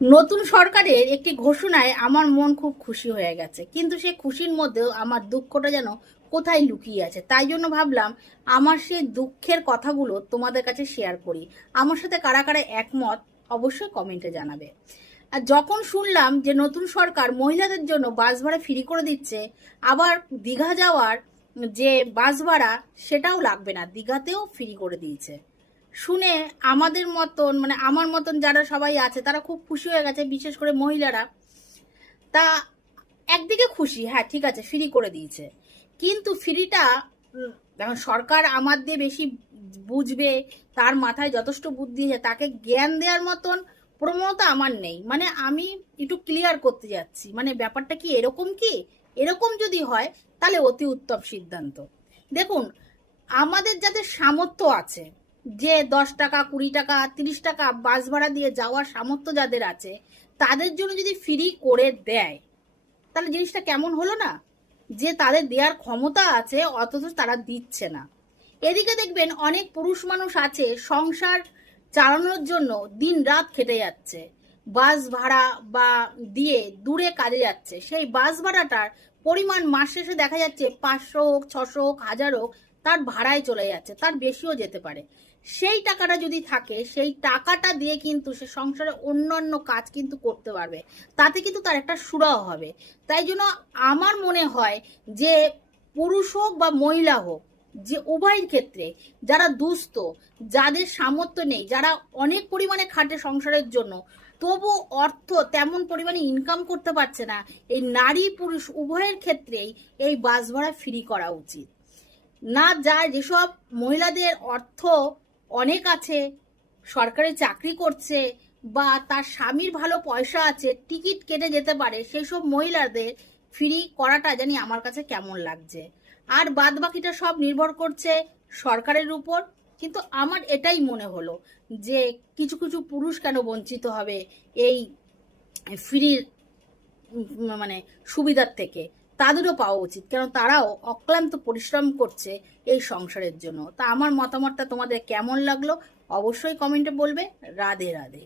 নতুন সরকারের একটি ঘোষণায় আমার মন খুব খুশি হয়ে গেছে, কিন্তু সেই খুশির মধ্যেও আমার দুঃখটা যেন কোথায় লুকিয়ে আছে। তাই জন্য ভাবলাম আমার সেই দুঃখের কথাগুলো তোমাদের কাছে শেয়ার করি। আমার সাথে কারা কারা একমত অবশ্যই কমেন্টে জানাবে। আর যখন শুনলাম যে নতুন সরকার মহিলাদের জন্য বাস ভাড়া ফ্রি করে দিচ্ছে, আবার দীঘা যাওয়ার যে বাস ভাড়া সেটাও লাগবে না, দীঘাতেও ফ্রি করে দিয়েছে, শুনে আমাদের মতন মানে আমার মতন যারা সবাই আছে তারা খুব খুশি হয়ে গেছে, বিশেষ করে মহিলারা। তা একদিকে খুশি, হ্যাঁ ঠিক আছে ফ্রি করে দিয়েছে, কিন্তু ফ্রিটা এখন সরকার আমার দিয়ে বেশি বুঝবে, তার মাথায় যথেষ্ট বুদ্ধি আছে, তাকে জ্ঞান দেওয়ার মতন প্রবণতা আমার নেই। মানে আমি একটু ক্লিয়ার করতে যাচ্ছি, মানে ব্যাপারটা কি এরকম, কি এরকম যদি হয় তাহলে অতি উত্তম সিদ্ধান্ত। দেখুন, আমাদের যাদের সামর্থ্য আছে, যে 10 টাকা 20 টাকা 30 টাকা বাস ভাড়া দিয়ে যাওয়ার সামর্থ্য যাদের আছে, তাদের জন্য যদি ফ্রি করে দেয় তাহলে জিনিসটা কেমন হলো না, যে তাদের দেওয়ার ক্ষমতা আছে অথচ তারা দিচ্ছে না। এদিকে দেখবেন অনেক পুরুষ মানুষ আছে সংসার চালানোর জন্য দিন রাত খেটে যাচ্ছে, বাস ভাড়া বা দিয়ে দূরে কাজে যাচ্ছে, সেই বাস ভাড়াটার পরিমাণ মাস শেষে দেখা যাচ্ছে 500 হোক 600 হোক 1000 হোক তার ভাড়ায় চলে যাচ্ছে, তার বেশিও যেতে পারে। সেই টাকাটা যদি থাকে সেই টাকাটা দিয়ে কিন্তু সে সংসারে অন্যান্য কাজ কিন্তু করতে পারবে, তাতে কিন্তু তার একটা সুরাহ হবে। তাই জন্য আমার মনে হয় যে পুরুষ হোক বা মহিলা হোক, যে উভয়ের ক্ষেত্রে যারা দুস্থ, যাদের সামর্থ্য নেই, যারা অনেক পরিমাণে খাটে সংসারের জন্য তবু অর্থ তেমন পরিমাণে ইনকাম করতে পারছে না, এই নারী পুরুষ উভয়ের ক্ষেত্রেই এই বাস ভাড়া ফ্রি করা উচিত। না যায় যেসব মহিলাদের অর্থ অনেক আছে, সরকারি চাকরি করছে, বা তার স্বামীর ভালো পয়সা আছে, টিকিট কেটে যেতে পারে, সেসব মহিলাদের ফ্রি করাটা জানি আমার কাছে কেমন লাগছে। আর বাদ বাকিটা সব নির্ভর করছে সরকারের উপর। কিন্তু আমার এটাই মনে হলো যে কিছু কিছু পুরুষ কেন বঞ্চিত হবে এই ফ্রি মানে সুবিধার থেকে, তাদেরও পাওয়া উচিত, কারণ তারাও অক্লান্ত পরিশ্রম করছে এই সংসারের জন্য। তা আমার মতামতটা তোমাদের কেমন লাগলো অবশ্যই কমেন্টে বলবে। রাধে রাধে।